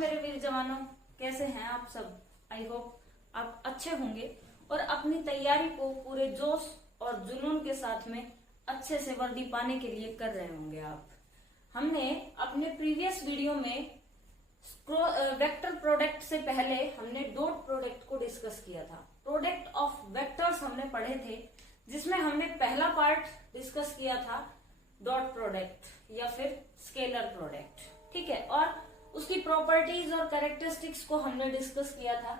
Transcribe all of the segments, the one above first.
मेरे वीर जवानों, कैसे हैं आप सब। आई होप आप अच्छे होंगे और अपनी तैयारी को पूरे जोश और जुनून के साथ में अच्छे से वर्दी पाने के लिए कर रहे होंगे आप। हमने अपने प्रीवियस वीडियो में वेक्टर प्रोडक्ट से पहले हमने डॉट प्रोडक्ट को डिस्कस किया था। प्रोडक्ट ऑफ वेक्टर्स हमने पढ़े थे, जिसमें हमने पहला पार्ट डिस्कस किया था डॉट प्रोडक्ट या फिर स्केलर प्रोडक्ट, ठीक है। और उसकी प्रॉपर्टीज और कैरेक्टरिस्टिक्स को हमने डिस्कस किया था।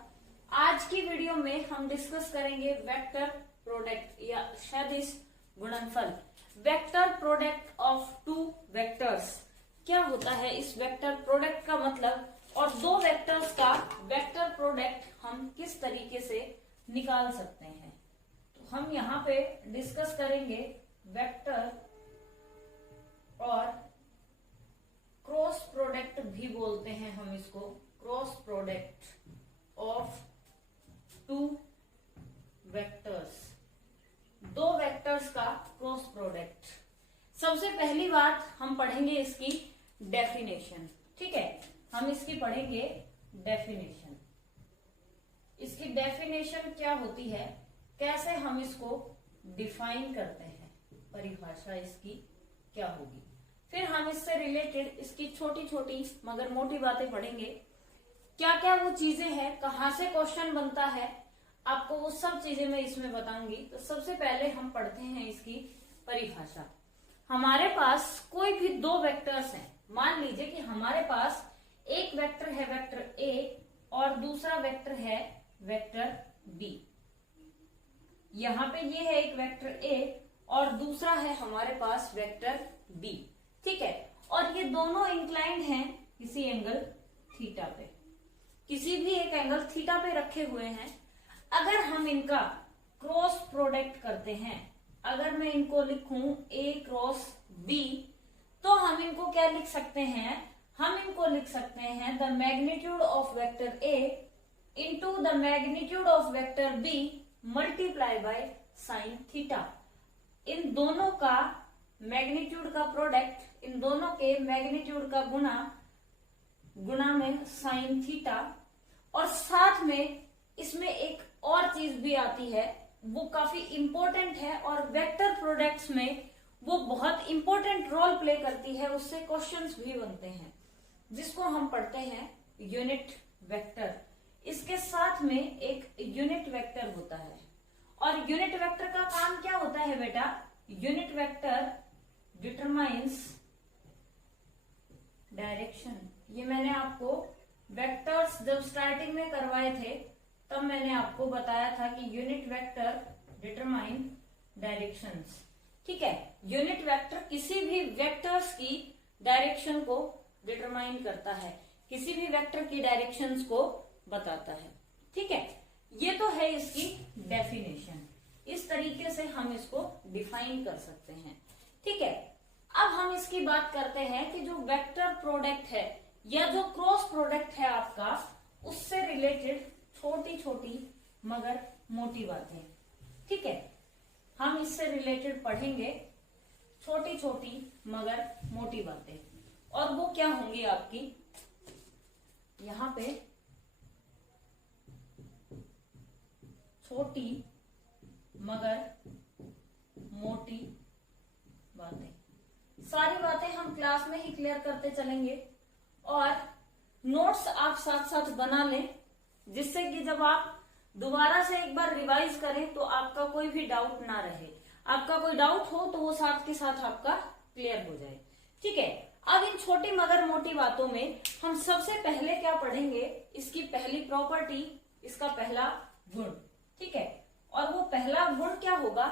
आज की वीडियो में हम डिस्कस करेंगे वेक्टर प्रोडक्ट या सदिश गुणनफल, vector product of two vectors. क्या होता है इस वेक्टर प्रोडक्ट का मतलब, और दो वेक्टर्स का वेक्टर प्रोडक्ट हम किस तरीके से निकाल सकते हैं। तो हम यहाँ पे डिस्कस करेंगे वेक्टर और क्रॉस प्रोडक्ट भी बोलते हैं हम इसको, cross product of two vectors, दो वेक्टर्स का क्रॉस प्रोडक्ट। सबसे पहली बात हम पढ़ेंगे इसकी डेफिनेशन, ठीक है। हम इसकी पढ़ेंगे डेफिनेशन। इसकी डेफिनेशन क्या होती है, कैसे हम इसको डिफाइन करते हैं, परिभाषा इसकी क्या होगी। फिर हम इससे रिलेटेड इसकी छोटी छोटी मगर मोटी बातें पढ़ेंगे। क्या क्या वो चीजें हैं, कहाँ से क्वेश्चन बनता है, आपको वो सब चीजें मैं इसमें बताऊंगी। तो सबसे पहले हम पढ़ते हैं इसकी परिभाषा। हमारे पास कोई भी दो वेक्टर्स हैं। मान लीजिए कि हमारे पास एक वेक्टर है वेक्टर ए और दूसरा वेक्टर है वेक्टर बी। यहाँ पे ये है एक वेक्टर ए और दूसरा है हमारे पास वेक्टर बी, ठीक है। और ये दोनों इंक्लाइंड हैं किसी एंगल थीटा पे, किसी भी एक एंगल थीटा पे रखे हुए हैं। अगर हम इनका क्रॉस प्रोडक्ट करते हैं, अगर मैं इनको लिखूं ए क्रॉस बी, तो हम इनको क्या लिख सकते हैं, हम इनको लिख सकते हैं the magnitude of vector A into the magnitude of vector B multiply by sine theta. इन दोनों का मैग्नीट्यूड का प्रोडक्ट, इन दोनों के मैग्नीट्यूड का गुणा में साइन थीटा। और साथ में इसमें एक और चीज भी आती है, वो काफी इंपॉर्टेंट है और वेक्टर प्रोडक्ट्स में वो बहुत इंपॉर्टेंट रोल प्ले करती है, उससे क्वेश्चंस भी बनते हैं, जिसको हम पढ़ते हैं यूनिट वेक्टर। इसके साथ में एक यूनिट वेक्टर होता है। और यूनिट वेक्टर का काम क्या होता है बेटा, यूनिट वेक्टर डिटरमाइंस डायरेक्शन। ये मैंने आपको वेक्टर्स जब स्टार्टिंग में करवाए थे तब मैंने आपको बताया था कि यूनिट वेक्टर डिटरमाइन डायरेक्शंस, ठीक है। यूनिट वेक्टर किसी भी वेक्टर्स की डायरेक्शन को डिटरमाइन करता है, किसी भी वेक्टर की डायरेक्शंस को बताता है, ठीक है। ये तो है इसकी डेफिनेशन। इस तरीके से हम इसको डिफाइन कर सकते हैं, ठीक है। अब हम इसकी बात करते हैं कि जो वेक्टर प्रोडक्ट है या जो क्रॉस प्रोडक्ट है आपका, उससे रिलेटेड छोटी छोटी मगर मोटी बातें, ठीक है। हम इससे रिलेटेड पढ़ेंगे छोटी छोटी मगर मोटी बातें। और वो क्या होंगी आपकी, यहां पे छोटी मगर मोटी बातें, सारी बातें हम क्लास में ही क्लियर करते चलेंगे। और नोट्स आप साथ साथ बना लें, जिससे कि जब आप दोबारा से एक बार रिवाइज करें तो आपका कोई भी डाउट ना रहे। आपका कोई डाउट हो तो वो साथ के साथ आपका क्लियर हो जाए, ठीक है। अब इन छोटी मगर मोटी बातों में हम सबसे पहले क्या पढ़ेंगे, इसकी पहली प्रॉपर्टी, इसका पहला गुण, ठीक है। और वो पहला गुण क्या होगा,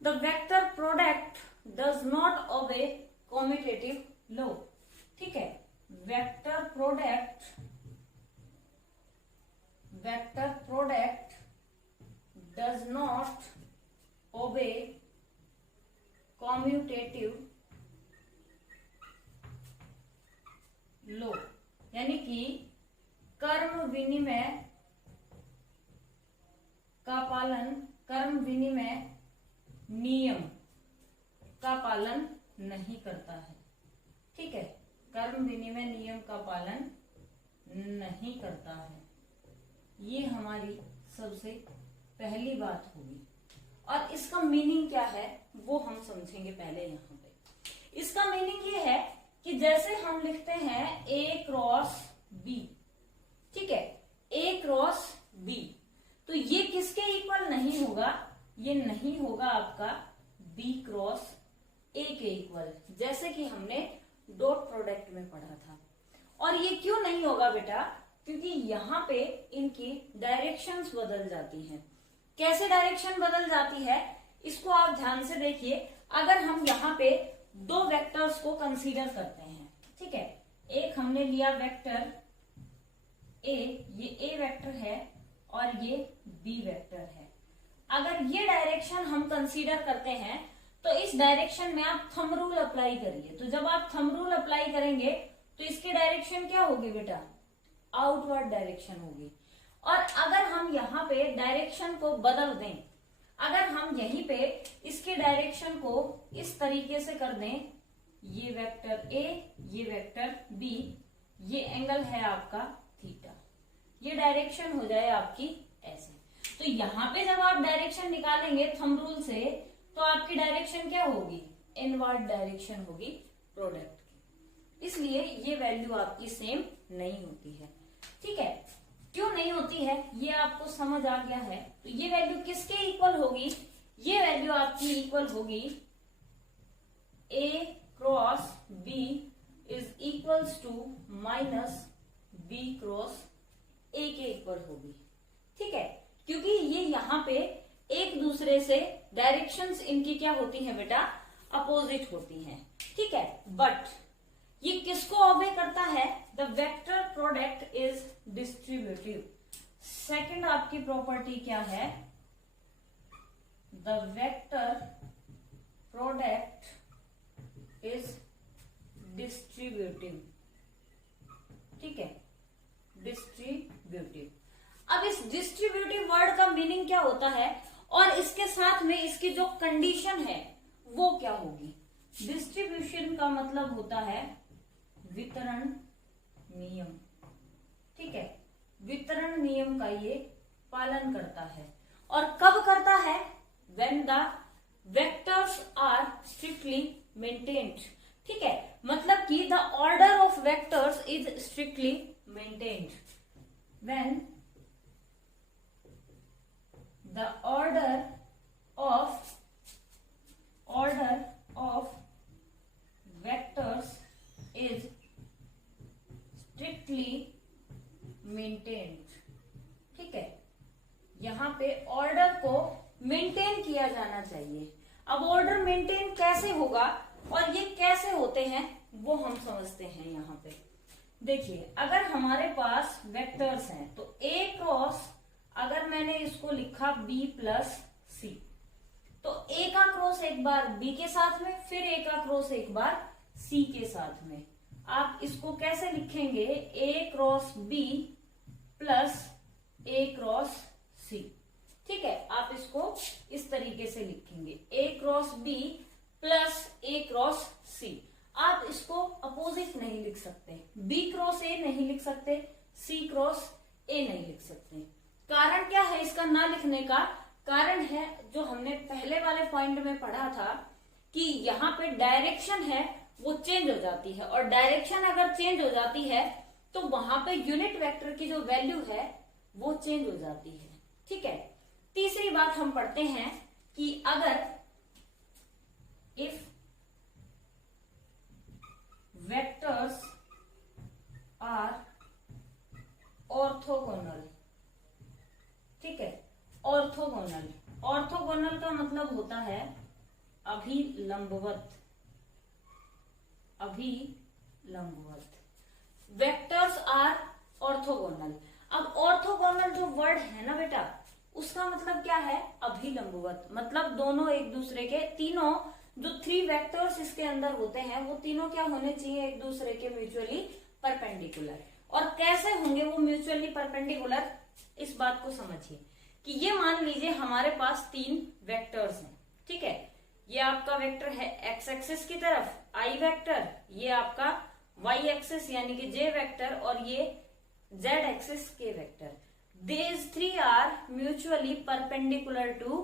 the vector product does not obey commutative law, ठीक है। Vector product does not obey commutative law, यानी कि कर्म विनिमय का पालन, कर्म विनिमय नियम का पालन नहीं करता है, ठीक है। कर्म विनिमय नियम का पालन नहीं करता है। ये हमारी सबसे पहली बात होगी। और इसका मीनिंग क्या है वो हम समझेंगे पहले यहाँ पे। इसका मीनिंग ये है कि जैसे हम लिखते हैं A क्रॉस B, ठीक है, A क्रॉस B, तो ये किसके इक्वल नहीं होगा? ये नहीं होगा आपका B क्रॉस A के इक्वल, जैसे कि हमने डॉट प्रोडक्ट में पढ़ा था। और ये क्यों नहीं होगा बेटा? क्योंकि यहाँ पे इनकी डायरेक्शंस बदल जाती हैं। कैसे डायरेक्शन बदल जाती है इसको आप ध्यान से देखिए। अगर हम यहाँ पे दो वेक्टर्स को कंसीडर करते हैं, ठीक है, एक हमने लिया वेक्टर A, ये A वेक्टर है और ये B वेक्टर है। अगर ये डायरेक्शन हम कंसीडर करते हैं तो इस डायरेक्शन में आप थंब रूल अप्लाई करिए। तो जब आप थंब रूल अप्लाई करेंगे तो इसकी डायरेक्शन क्या होगी बेटा? आउटवर्ड डायरेक्शन होगी। और अगर हम यहाँ पे डायरेक्शन को बदल दें, अगर हम यहीं पे इसके डायरेक्शन को इस तरीके से कर दें, ये वेक्टर A, ये वेक्टर B, ये एंगल है आपका थीटा, ये डायरेक्शन हो जाए आपकी ऐसे। तो यहाँ पे जब आप डायरेक्शन निकालेंगे थंब रूल से तो आपकी डायरेक्शन क्या होगी? इनवर्ड डायरेक्शन होगी प्रोडक्ट की। इसलिए ये वैल्यू आपकी सेम नहीं होती है, ठीक है। क्यों नहीं होती है ये आपको समझ आ गया है। तो ये वैल्यू किसके इक्वल होगी? ये वैल्यू आपकी इक्वल होगी A cross B is equals to minus B cross A के इक्वल होगी, ठीक है। क्योंकि ये यहाँ पे एक दूसरे से डायरेक्शंस इनकी क्या होती हैं बेटा? अपोजिट होती हैं, ठीक है। बट ये किसको ओबे करता है? The vector product is distributive. Second आपकी प्रॉपर्टी क्या है? The vector product is distributive, ठीक है, डिस्ट्रीब्यूटिव। अब इस डिस्ट्रीब्यूटिव वर्ड का मीनिंग क्या होता है और इसके साथ में इसकी जो कंडीशन है वो क्या होगी? डिस्ट्रीब्यूशन का मतलब होता है वितरण नियम, ठीक है। वितरण नियम का ये पालन करता है। और कब करता है? When the vectors are strictly maintained, ठीक है। मतलब कि the order of vectors is strictly maintained. When the order of vectors is strictly maintained, ठीक है। यहाँ पे ऑर्डर को मेंटेन किया जाना चाहिए। अब ऑर्डर मेंटेन कैसे होगा और ये कैसे होते हैं वो हम समझते हैं। यहाँ पे देखिए, अगर हमारे पास वेक्टर्स हैं तो A क्रॉस, अगर मैंने इसको लिखा B प्लस C, तो A का क्रॉस एक बार B के साथ में, फिर A का क्रॉस एक बार C के साथ में। आप इसको कैसे लिखेंगे? A cross B plus A cross C, ठीक है। आप इसको इस तरीके से लिखेंगे A cross B plus A cross C। आप इसको अपोजिट नहीं लिख सकते, B क्रॉस A नहीं लिख सकते, C क्रॉस A नहीं लिख सकते। कारण क्या है इसका ना लिखने का? कारण है जो हमने पहले वाले पॉइंट में पढ़ा था कि यहाँ पे डायरेक्शन है वो चेंज हो जाती है, और डायरेक्शन अगर चेंज हो जाती है तो वहां पे यूनिट वेक्टर की जो वैल्यू है वो चेंज हो जाती है, ठीक है। तीसरी बात हम पढ़ते हैं कि अगर इफ वेक्टर्स आर ऑर्थोगोनल, ठीक है। ऑर्थोगोनल, ऑर्थोगोनल का मतलब होता है अभिलंबवत, अभिलंबवत। Vectors are orthogonal. अब ऑर्थोगोनल जो वर्ड है ना बेटा, उसका मतलब क्या है? अभिलंबवत। मतलब दोनों एक दूसरे के, तीनों जो 3 वेक्टर्स इसके अंदर होते हैं वो तीनों क्या होने चाहिए? एक दूसरे के म्यूचुअली परपेंडिकुलर। और कैसे होंगे वो म्यूचुअली परपेंडिकुलर? इस बात को समझिए कि ये मान लीजिए हमारे पास 3 वेक्टर्स हैं, ठीक है। ये आपका वेक्टर है एक्स एक्सिस की तरफ I वेक्टर, ये आपका y एक्सिस यानी कि J वेक्टर, और ये z axis k vector, these three are mutually perpendicular to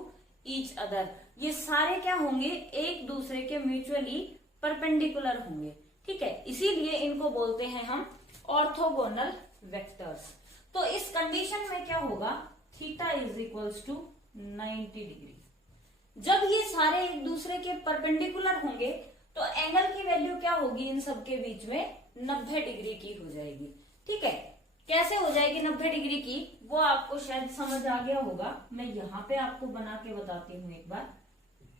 each other। ये सारे क्या होंगे, एक दूसरे के म्यूचुअली परपेंडिकुलर होंगे, ठीक है, इसीलिए इनको बोलते हैं हम ऑर्थोगोनल वेक्टर्स। तो इस कंडीशन में क्या होगा, theta is equals to 90 degree. जब ये सारे एक दूसरे के परपेंडिकुलर होंगे तो एंगल की वैल्यू क्या होगी, इन सबके बीच में 90 डिग्री की हो जाएगी, ठीक है। कैसे हो जाएगी 90 डिग्री की, वो आपको शायद समझ आ गया होगा, मैं यहाँ पे आपको बना के बताती हूँ एक बार।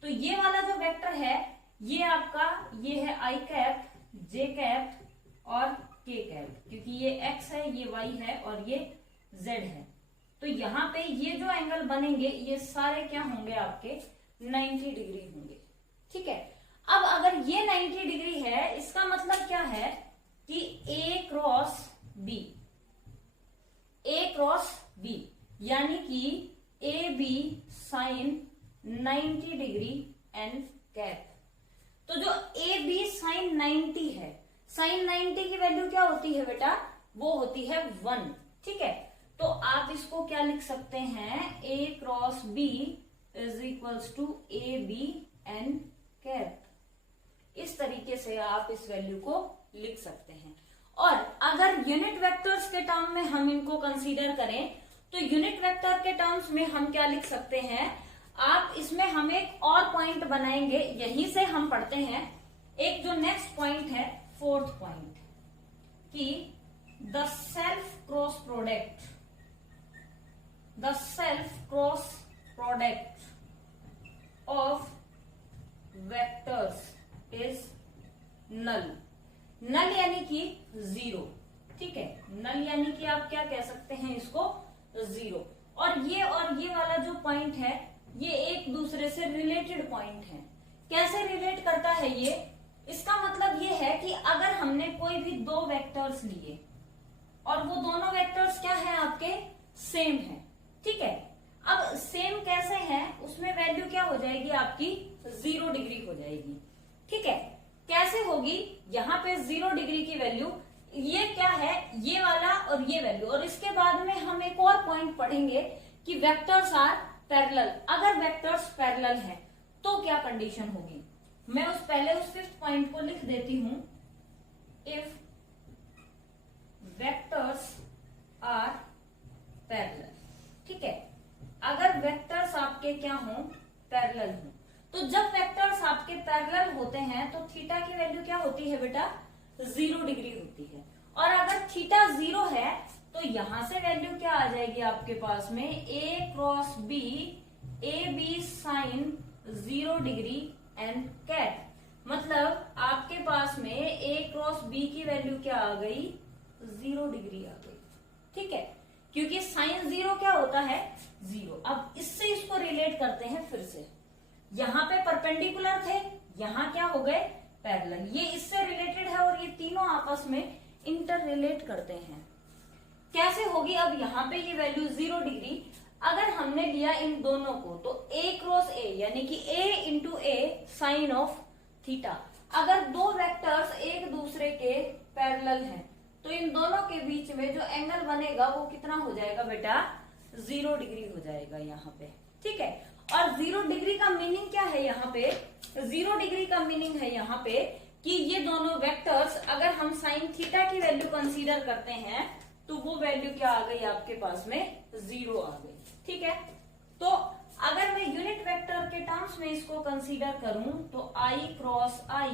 तो ये वाला जो वेक्टर है ये आपका, ये है आई कैप, जे कैप और के कैप, क्योंकि ये एक्स है, ये वाई है और ये जेड है। तो यहाँ पे ये जो एंगल बनेंगे ये सारे क्या होंगे, आपके 90 डिग्री होंगे, ठीक है। अब अगर ये 90 डिग्री है, इसका मतलब क्या है कि ए क्रॉस बी, यानी कि A B sine 90 degree n cap. तो जो ए बी साइन 90 है, साइन 90 की वैल्यू क्या होती है बेटा, वो होती है 1, ठीक है। तो आप इसको क्या लिख सकते हैं, A cross B is equals to A B n cap. इस तरीके से आप इस वैल्यू को लिख सकते हैं। और अगर यूनिट वेक्टर्स के टर्म में हम इनको कंसीडर करें तो यूनिट वेक्टर के टर्म्स में हम क्या लिख सकते हैं, आप इसमें हम एक और पॉइंट बनाएंगे, यहीं से हम पढ़ते हैं एक जो नेक्स्ट पॉइंट है, फोर्थ पॉइंट, कि the self cross product of vectors is null. Null यानी कि जीरो, ठीक है, नल यानी कि आप क्या कह सकते हैं इसको, जीरो। और ये वाला जो पॉइंट है ये एक दूसरे से रिलेटेड पॉइंट है। कैसे रिलेट करता है ये, इसका मतलब ये है कि अगर हमने कोई भी दो वेक्टर्स लिए और वो दोनों वेक्टर्स क्या है, आपके सेम है, ठीक है। अब सेम कैसे है, उसमें वैल्यू क्या हो जाएगी, आपकी 0 डिग्री हो जाएगी, ठीक है। कैसे होगी, यहाँ पे 0 डिग्री की वैल्यू, ये क्या है, ये वाला और ये वैल्यू, और इसके बाद में हम एक और पॉइंट पढ़ेंगे कि वेक्टर्स आर पैरेलल। अगर वेक्टर्स पैरेलल हैं तो क्या कंडीशन होगी, मैं उस फिफ्थ पॉइंट को लिख देती हूं, इफ वेक्टर्स आर पैरेलल, ठीक है। अगर वेक्टर्स आपके क्या हो, पैरेलल हो, तो जब वेक्टर्स आपके पैरेलल होते हैं तो थीटा की वैल्यू क्या होती है बेटा, 0 डिग्री होती है। और अगर थीटा 0 है तो यहां से वैल्यू क्या आ जाएगी आपके पास में, A cross B, A B sine 0 degree n cap. मतलब आपके पास में ए क्रॉस बी की वैल्यू क्या आ गई, 0 डिग्री आ गई, ठीक है, क्योंकि साइन 0 क्या होता है, 0। अब इससे इसको रिलेट करते हैं फिर से, यहाँ पे परपेंडिकुलर थे, यहाँ क्या हो गए, पैरेलल। ये इससे रिलेटेड है और ये तीनों आपस में इंटर रिलेट करते हैं। कैसे होगी, अब यहाँ पे ये वैल्यू 0 डिग्री, अगर हमने लिया इन दोनों को तो a क्रॉस a यानी कि a into A sine of theta. अगर दो वेक्टर्स एक दूसरे के पैरेलल हैं तो इन दोनों के बीच में जो एंगल बनेगा वो कितना हो जाएगा बेटा, 0 डिग्री हो जाएगा यहाँ पे, ठीक है। और 0 डिग्री का मीनिंग क्या है यहाँ पे, 0 डिग्री का मीनिंग है यहाँ पे कि ये दोनों वेक्टर्स अगर हम साइन थीटा की वैल्यू कंसीडर करते हैं तो वो वैल्यू क्या आ गई आपके पास में, 0 आ गई, ठीक है। तो अगर मैं यूनिट वेक्टर के टर्म्स में इसको कंसीडर करूं तो i cross i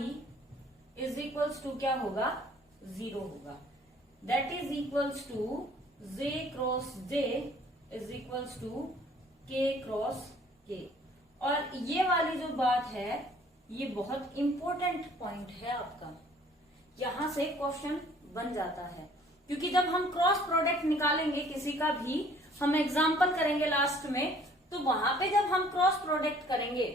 is equals to क्या होगा, 0 होगा। That is equals to j cross j is equals to k cross k। और ये वाली जो बात है ये बहुत इंपॉर्टेंट पॉइंट है आपका, यहां से क्वेश्चन बन जाता है, क्योंकि जब हम क्रॉस प्रोडक्ट निकालेंगे किसी का भी, हम एग्जाम्पल करेंगे लास्ट में, तो वहां पे जब हम क्रॉस प्रोडक्ट करेंगे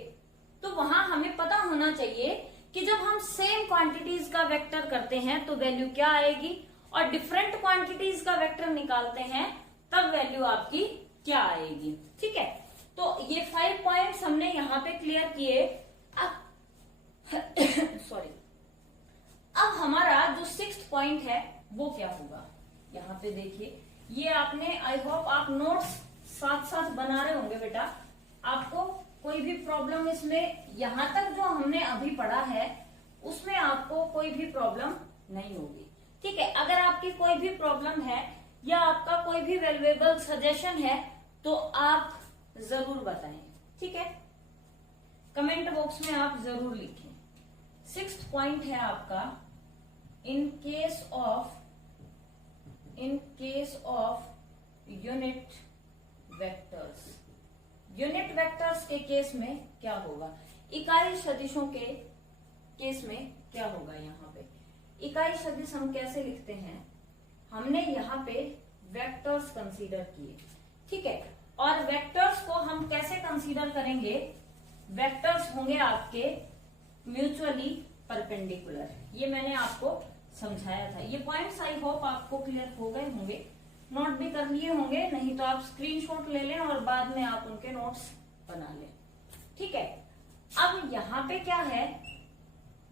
तो वहां हमें पता होना चाहिए कि जब हम सेम क्वांटिटीज का वेक्टर करते हैं तो वैल्यू क्या आएगी, और डिफरेंट क्वांटिटीज का वेक्टर निकालते हैं तब वैल्यू आपकी क्या आएगी, ठीक है। तो ये 5 पॉइंट्स हमने यहाँ पे क्लियर किए। अब सॉरी, अब हमारा जो 6th पॉइंट है वो क्या होगा, यहाँ यहाँ पे देखिए, ये आपने, आई होप आप नोट्स साथ साथ बना रहे होंगे बेटा। आपको कोई भी प्रॉब्लम इसमें, यहाँ तक जो हमने अभी पढ़ा है उसमें आपको कोई भी प्रॉब्लम नहीं होगी। ठीक है, अगर आपकी कोई भी प्रॉब्लम है या आपका कोई भी वैल्यूएबल सजेशन है तो आप जरूर बताएं। ठीक है, कमेंट बॉक्स में आप जरूर लिखें। 6th पॉइंट है आपका, in case of unit vectors. Unit vectors के केस में क्या होगा, इकाई सदिशों के केस में क्या होगा। यहाँ पे इकाई सदिश हम कैसे लिखते हैं, हमने यहाँ पे वेक्टर्स कंसीडर किए। ठीक है, और वेक्टर्स को हम कैसे कंसीडर करेंगे, वेक्टर्स होंगे आपके म्यूचुअली परपेंडिकुलर। ये मैंने आपको समझाया था। ये पॉइंट्स आई होप आपको क्लियर हो गए होंगे, नोट भी कर लिए होंगे, नहीं तो आप स्क्रीनशॉट ले लें और बाद में आप उनके नोट्स बना लें। ठीक है, अब यहाँ पे क्या है,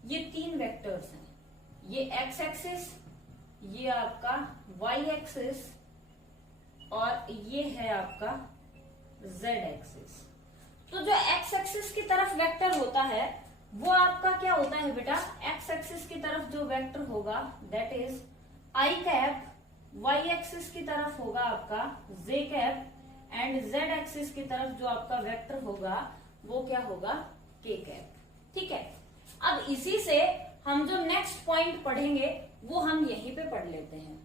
ये 3 वेक्टर्स हैं, ये एक्स एक्सिस, ये आपका वाई एक्सिस और ये है आपका जेड एक्सिस। तो जो एक्स एक्सिस की तरफ वेक्टर होता है वो आपका क्या होता है बेटा, एक्स एक्सिस की तरफ जो वेक्टर होगा that is I cap, Y axis की तरफ होगा आपका J cap and Z axis की तरफ जो आपका वेक्टर होगा वो क्या होगा, के कैप। ठीक है, अब इसी से हम जो नेक्स्ट पॉइंट पढ़ेंगे वो हम यहीं पे पढ़ लेते हैं।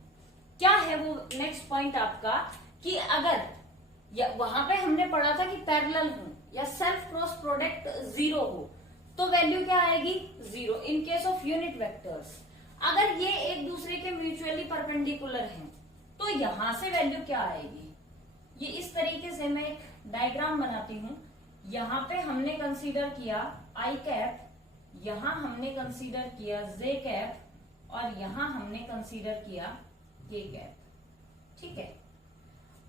क्या है वो नेक्स्ट पॉइंट आपका, कि अगर वहां पे हमने पढ़ा था कि पैरेलल हो या सेल्फ क्रॉस प्रोडक्ट 0 हो तो वैल्यू क्या आएगी, 0 in case of unit vectors. अगर ये एक दूसरे के म्यूचुअली परपेंडिकुलर हैं तो यहां से वैल्यू क्या आएगी, ये इस तरीके से मैं एक डायग्राम बनाती हूं। यहाँ पे हमने कंसीडर किया आई कैप, यहां हमने कंसीडर किया जे कैप और यहां हमने कंसीडर किया के कैप। ठीक है,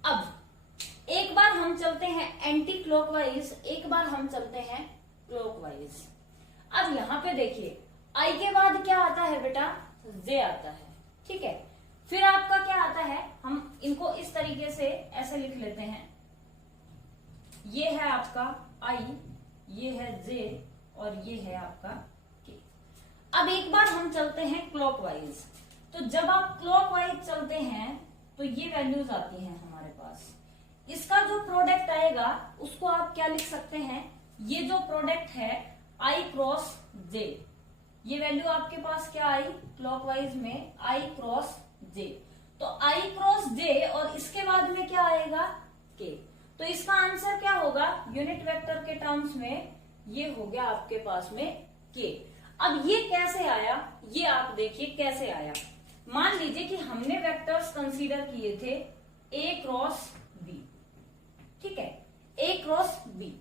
अब एक बार हम चलते हैं एंटी क्लॉकवाइज, एक बार हम चलते हैं क्लॉकवाइज। अब यहाँ पे देखिए आई के बाद क्या आता है बेटा, जे आता है। ठीक है, फिर आपका क्या आता है, हम इनको इस तरीके से ऐसे लिख लेते हैं, ये है आपका आई, ये है जे और ये है आपका के। अब एक बार हम चलते हैं क्लॉकवाइज, तो जब आप क्लॉकवाइज चलते हैं तो ये वैल्यूज आती हैं हमारे पास। इसका जो प्रोडक्ट आएगा उसको आप क्या लिख सकते हैं, ये जो प्रोडक्ट है आई क्रॉस जे, ये वैल्यू आपके पास क्या आई क्लॉकवाइज में, आई क्रॉस जे। तो आई क्रॉस जे और इसके बाद में क्या आएगा, के। तो इसका आंसर क्या होगा यूनिट वेक्टर के टर्म्स में, ये हो गया आपके पास में के। अब ये कैसे आया, ये आप देखिए कैसे आया। मान लीजिए कि हमने वेक्टर्स कंसीडर किए थे ए क्रॉस बी। ठीक है, ए क्रॉस बी,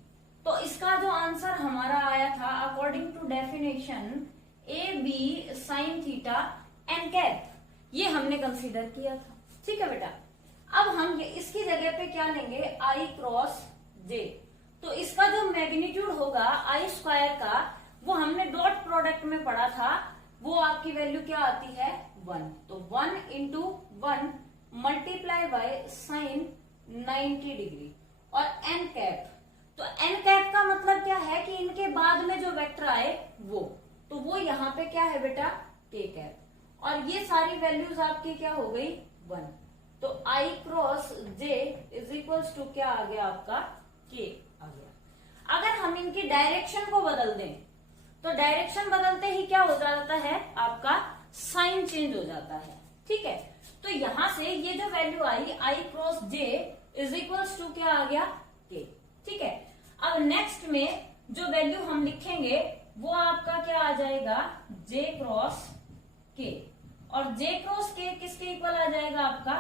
तो इसका जो आंसर हमारा आया था according to definition A B sine theta n cap, ये हमने कंसीडर किया था। ठीक है बेटा, अब हम ये इसकी जगह पे क्या लेंगे, आई क्रॉस जे। तो इसका जो मैग्नीट्यूड होगा आई स्क्वायर का, वो हमने डॉट प्रोडक्ट में पढ़ा था, वो आपकी वैल्यू क्या आती है 1। तो 1 into 1 multiply by sign 90 degree और एन कैप। तो एन कैप का मतलब क्या है कि इनके बाद में जो वेक्टर आए वो, तो वो यहाँ पे क्या है बेटा के कैप। और ये सारी वैल्यूज आपकी क्या हो गई 1। तो i cross J is equals to क्या आ गया आपका के आ गया। अगर हम इनकी डायरेक्शन को बदल दें तो डायरेक्शन बदलते ही क्या हो जाता है आपका साइन चेंज हो जाता है। ठीक है, तो यहां से ये जो value I I cross J is equals to क्या आ गया के। ठीक है, अब नेक्स्ट में जो वैल्यू हम लिखेंगे वो आपका क्या आ जाएगा जे क्रॉस के, और जे क्रॉस के किसके इक्वल आ जाएगा आपका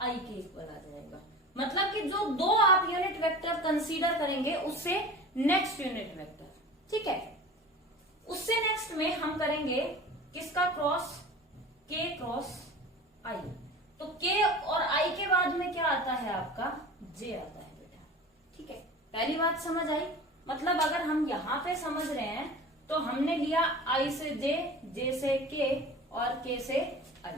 आई के इक्वल आ जाएगा। मतलब कि जो दो आप यूनिट वेक्टर कंसीडर करेंगे उससे नेक्स्ट यूनिट वेक्टर। ठीक है, उससे नेक्स्ट में हम करेंगे किसका क्रॉस, के क्रॉस आई। तो के और आई के बाद में क्या आता है आपका जे आता है बेटा। ठीक है, पहली बात समझ आई। मतलब अगर हम यहाँ पे समझ रहे हैं तो हमने लिया आई से जे, जे से के और के से आई।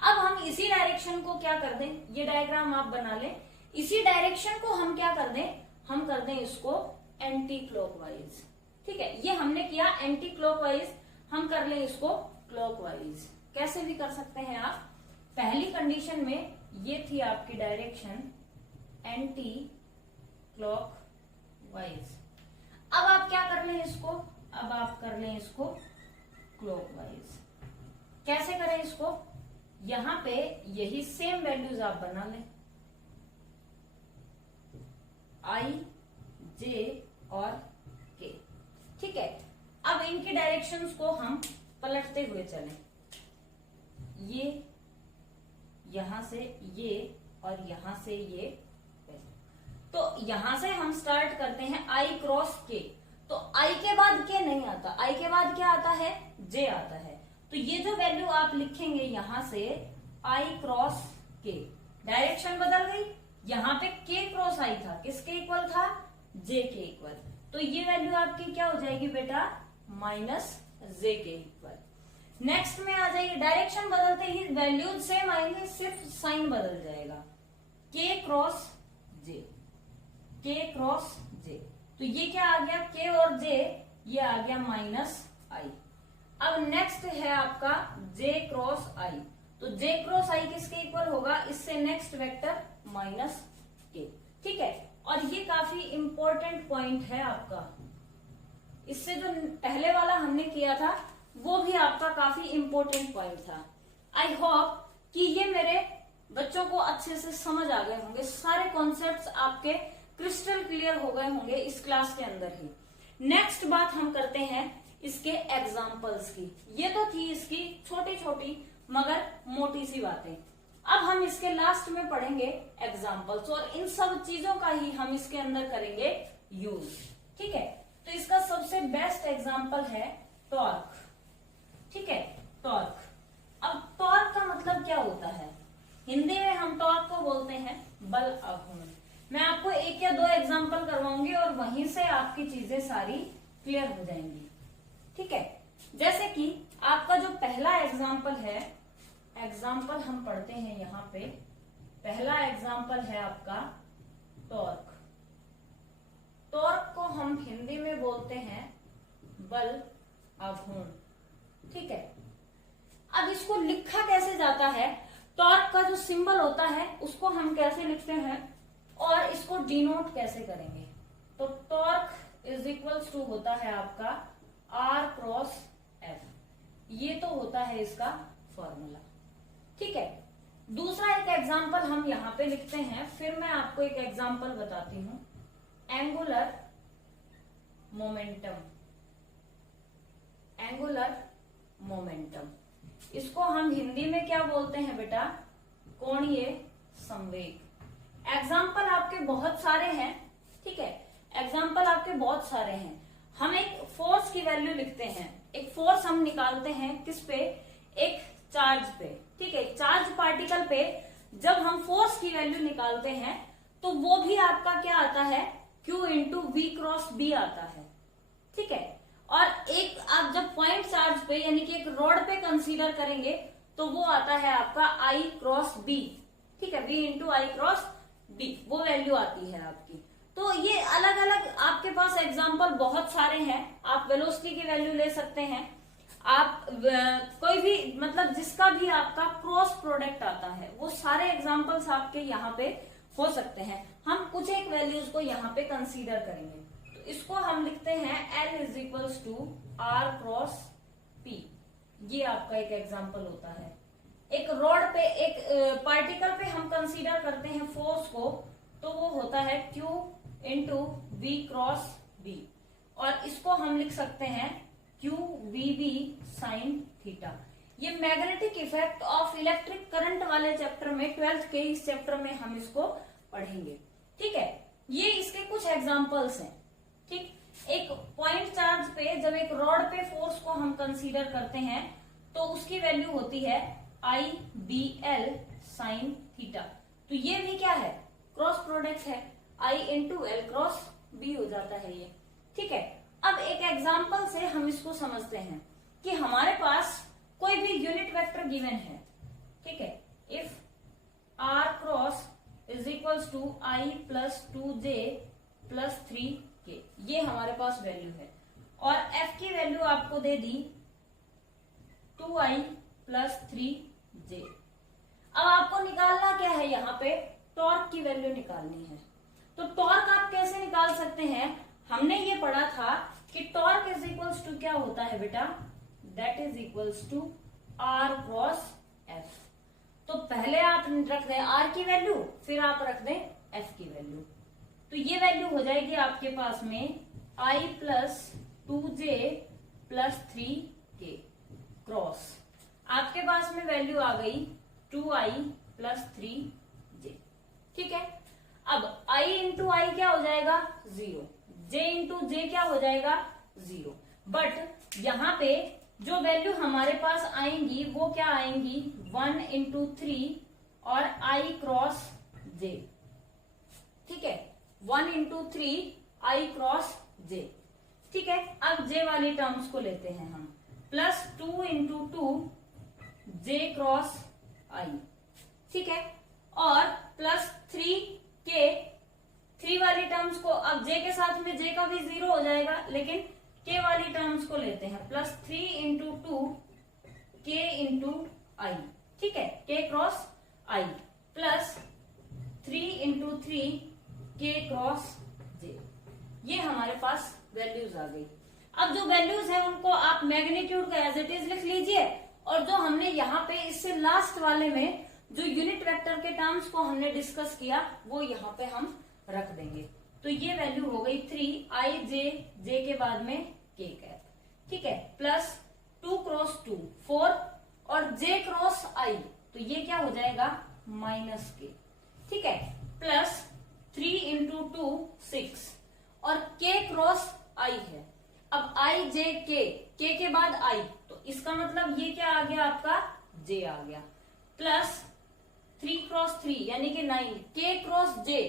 अब हम इसी डायरेक्शन डायरेक्शन को क्या कर दें, ये डायग्राम आप बना लें, इसी डायरेक्शन को हम क्या कर दें, हम कर दें इसको एंटी क्लॉकवाइज। ठीक है, ये हमने किया एंटी क्लॉकवाइज, हम कर लें इसको क्लॉकवाइज। कैसे भी कर सकते हैं आप। पहली कंडीशन में ये थी आपकी डायरेक्शन एंटी क्लॉकवाइज। अब आप क्या कर लें इसको, अब आप कर लें इसको क्लॉकवाइज। कैसे करें इसको, यहां पे यही सेम वैल्यूज आप बना लें, आई, जे और के। ठीक है, अब इनकी डायरेक्शंस को हम पलटते हुए चलें, ये यहां से ये और यहां से ये। तो यहां से हम स्टार्ट करते हैं आई क्रॉस के, तो आई के बाद के नहीं आता, आई के बाद क्या आता है, जे आता है। तो ये जो वैल्यू आप लिखेंगे यहां से आई क्रॉस के, डायरेक्शन बदल गई, यहाँ पे के क्रॉस आई था, किसके इक्वल था, जे के इक्वल। तो ये वैल्यू आपकी क्या हो जाएगी बेटा, माइनस जे के इक्वल। नेक्स्ट में आ जाइए, डायरेक्शन बदलते ही वैल्यूज सेम आएंगे, सिर्फ साइन बदल जाएगा, के क्रॉस जे, के क्रॉस जे। तो ये क्या आ गया, के और जे, ये आ गया माइनस आई। अब नेक्स्ट है आपका जे क्रॉस आई, तो जे क्रॉस आई किसके इक्वल होगा, इससे नेक्स्ट वेक्टर माइनस के। ठीक है, और ये काफी इंपॉर्टेंट पॉइंट है आपका, इससे जो पहले वाला हमने किया था वो भी आपका काफी इंपॉर्टेंट पॉइंट था। आई होप कि ये मेरे बच्चों को अच्छे से समझ आ गए होंगे, सारे कॉन्सेप्ट्स आपके क्रिस्टल क्लियर हो गए होंगे इस क्लास के अंदर ही। नेक्स्ट बात हम करते हैं इसके एग्जाम्पल्स की। ये तो थी इसकी छोटी छोटी मगर मोटी सी बातें। अब हम इसके लास्ट में पढ़ेंगे एग्जाम्पल्स, और इन सब चीजों का ही हम इसके अंदर करेंगे यूज। ठीक है, तो इसका सबसे बेस्ट एग्जाम्पल है टॉर्क। ठीक है, टॉर्क। अब टॉर्क का मतलब क्या होता है, हिंदी में हम टॉर्क को बोलते हैं बल आघूर्ण। मैं आपको एक या दो एग्जाम्पल करवाऊंगी और वहीं से आपकी चीजें सारी क्लियर हो जाएंगी। ठीक है, जैसे कि आपका जो पहला एग्जाम्पल है, एग्जाम्पल हम पढ़ते हैं यहाँ पे, पहला एग्जाम्पल है आपका टॉर्क। टॉर्क को हम हिंदी में बोलते हैं बल आघूर्ण। ठीक है, अब इसको लिखा कैसे जाता है, टॉर्क का जो सिंबल होता है उसको हम कैसे लिखते हैं और इसको डिनोट कैसे करेंगे। तो टॉर्क इज इक्वल्स टू होता है आपका आर क्रॉस एफ, ये तो होता है इसका फॉर्मूला। ठीक है, दूसरा एक एग्जाम्पल हम यहाँ पे लिखते हैं, फिर मैं आपको एक एग्जाम्पल बताती हूं, एंगुलर मोमेंटम। एंगुलर मोमेंटम, इसको हम हिंदी में क्या बोलते हैं बेटा, कोणीय संवेग। एग्जाम्पल आपके बहुत सारे हैं। ठीक है, एग्जाम्पल आपके बहुत सारे हैं। हम एक फोर्स की वैल्यू लिखते हैं, एक फोर्स हम निकालते हैं किस पे, एक चार्ज पे। ठीक है, चार्ज पार्टिकल पे जब हम फोर्स की वैल्यू निकालते हैं तो वो भी आपका क्या आता है, Q into we cross B आता है। ठीक है, और एक आप जब पॉइंट चार्ज पे यानी कि एक रॉड पे कंसीडर करेंगे तो वो आता है आपका I क्रॉस बी। ठीक है, V इंटू आई क्रॉस बी, वो वैल्यू आती है आपकी। तो ये अलग अलग आपके पास एग्जाम्पल बहुत सारे हैं। आप वेलोसिटी की वैल्यू ले सकते हैं, आप कोई भी मतलब जिसका भी आपका क्रॉस प्रोडक्ट आता है वो सारे एग्जाम्पल्स आपके यहाँ पे हो सकते हैं। हम कुछ एक वैल्यूज को यहाँ पे कंसीडर करेंगे, तो इसको हम लिखते हैं L is equals to R cross P. ये आपका एक एग्जाम्पल होता है। एक रॉड पे, एक पार्टिकल पे हम कंसीडर करते हैं फोर्स को, तो वो होता है Q into we cross B, और इसको हम लिख सकते हैं Q v B sine theta. ये magnetic effect of electric current वाले चैप्टर में, 12th के इस चैप्टर में हम इसको पढ़ेंगे। ठीक है, ये इसके कुछ एग्जाम्पल्स हैं। ठीक, एक पॉइंट चार्ज पे जब एक रॉड पे फोर्स को हम कंसीडर करते हैं तो उसकी वैल्यू होती है आई बी एल साइन थीटा। तो ये भी क्या है, क्रॉस प्रोडक्ट है, आई इंटू एल क्रॉस बी हो जाता है ये। ठीक है, अब एक एग्जाम्पल से हम इसको समझते हैं कि हमारे पास कोई भी यूनिट वेक्टर गिवन है। ठीक है, if equals to I plus 2j plus 3k, ये हमारे पास वैल्यू है। और f की वैल्यू आपको दे दी 2i प्लस 3j। अब आपको निकालना क्या है, यहाँ पे टॉर्क की वैल्यू निकालनी है। तो टॉर्क आप कैसे निकाल सकते हैं, हमने ये पढ़ा था कि टॉर्क इज इक्वल्स टू क्या होता है बेटा, that is equals to r क्रॉस f। तो पहले आप रख दें r की वैल्यू, फिर आप रख दें f की वैल्यू। तो ये वैल्यू हो जाएगी आपके पास में i plus 2j plus 3k cross, आपके पास में वैल्यू आ गई 2i प्लस 3j। ठीक है, अब i इंटू आई क्या हो जाएगा 0, j इंटू जे क्या हो जाएगा 0। बट यहाँ पे जो वैल्यू हमारे पास आएंगी वो क्या आएंगी 1 इंटू 3 और i क्रॉस j। ठीक है, 1 इंटू 3 i क्रॉस j। ठीक है, अब j वाली टर्म्स को लेते हैं हम, plus 2 into 2 j cross i। ठीक है, और प्लस 3k, 3 वाली टर्म्स को, अब j के साथ में j का भी 0 हो जाएगा, लेकिन k वाली टर्म्स को लेते हैं, प्लस 3 इंटू 2 k इंटू आई। ठीक है, k cross i plus 3 into 3 k cross j। ये हमारे पास वैल्यूज आ गई। अब जो वैल्यूज है उनको आप मैग्नीट्यूड का एज इट इज लिख लीजिए, और जो हमने यहाँ पे इससे लास्ट वाले में जो यूनिट वेक्टर के टर्म्स को हमने डिस्कस किया वो यहाँ पे हम रख देंगे। तो ये वैल्यू हो गई 3i j के बाद में k कैप। ठीक है, प्लस 2 क्रॉस 2 4 और j क्रॉस i, तो ये क्या हो जाएगा माइनस k। ठीक है, प्लस 3 इंटू 2 6 और k क्रॉस i है। अब i j k के बाद i, तो इसका मतलब ये क्या आ गया आपका j आ गया, प्लस 3 क्रॉस 3 यानी कि 9, k क्रॉस j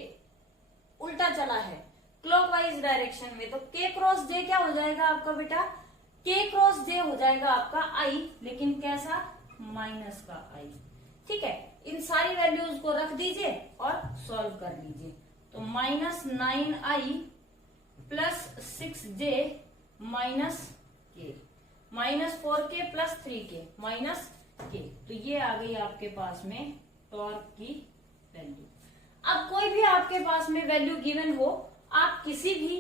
उल्टा चला है क्लॉकवाइज डायरेक्शन में, तो k क्रॉस j क्या हो जाएगा आपका बेटा, k क्रॉस j हो जाएगा आपका i, लेकिन कैसा माइनस का i। ठीक है, इन सारी वैल्यूज को रख दीजिए और सॉल्व कर लीजिए। तो minus 9i plus 6j minus k, minus 4k plus 3k minus k। तो ये आ गई आपके पास में टॉर्क की वैल्यू। अब कोई भी आपके पास में वैल्यू गिवन हो, आप किसी भी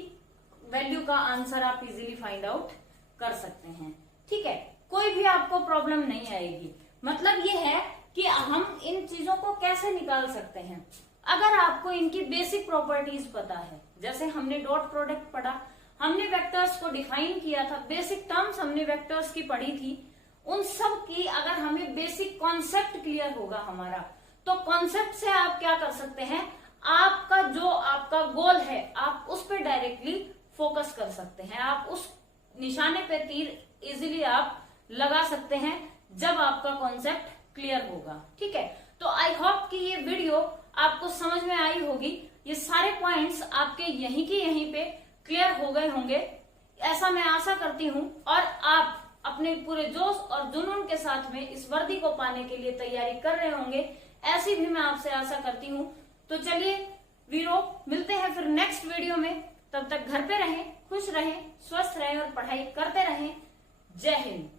वैल्यू का आंसर आप इजीली फाइंड आउट कर सकते हैं। ठीक है, कोई भी आपको प्रॉब्लम नहीं आएगी। मतलब ये है कि हम इन चीजों को कैसे निकाल सकते हैं, अगर आपको इनकी बेसिक प्रॉपर्टीज पता है। जैसे हमने डॉट प्रोडक्ट पढ़ा, हमने वेक्टर्स को डिफाइन किया था, बेसिक टर्म्स हमने वेक्टर्स की पढ़ी थी, उन सब की अगर हमें बेसिक कॉन्सेप्ट क्लियर होगा हमारा, तो कॉन्सेप्ट से आप क्या कर सकते हैं, आपका जो आपका गोल है आप उस पर डायरेक्टली फोकस कर सकते हैं। आप उस निशाने पे तीर इजीली आप लगा सकते हैं जब आपका कॉन्सेप्ट क्लियर होगा। ठीक है, तो आई होप कि ये वीडियो आपको समझ में आई होगी। ये सारे पॉइंट्स आपके यहीं के यहीं पे क्लियर हो गए होंगे, ऐसा मैं आशा करती हूँ। और आप अपने पूरे जोश और जुनून के साथ में इस वर्दी को पाने के लिए तैयारी कर रहे होंगे, ऐसी भी मैं आपसे आशा करती हूँ। तो चलिए वीरो, मिलते हैं फिर नेक्स्ट वीडियो में। तब तक घर पे रहें, खुश रहें, स्वस्थ रहें और पढ़ाई करते रहें। जय हिंद।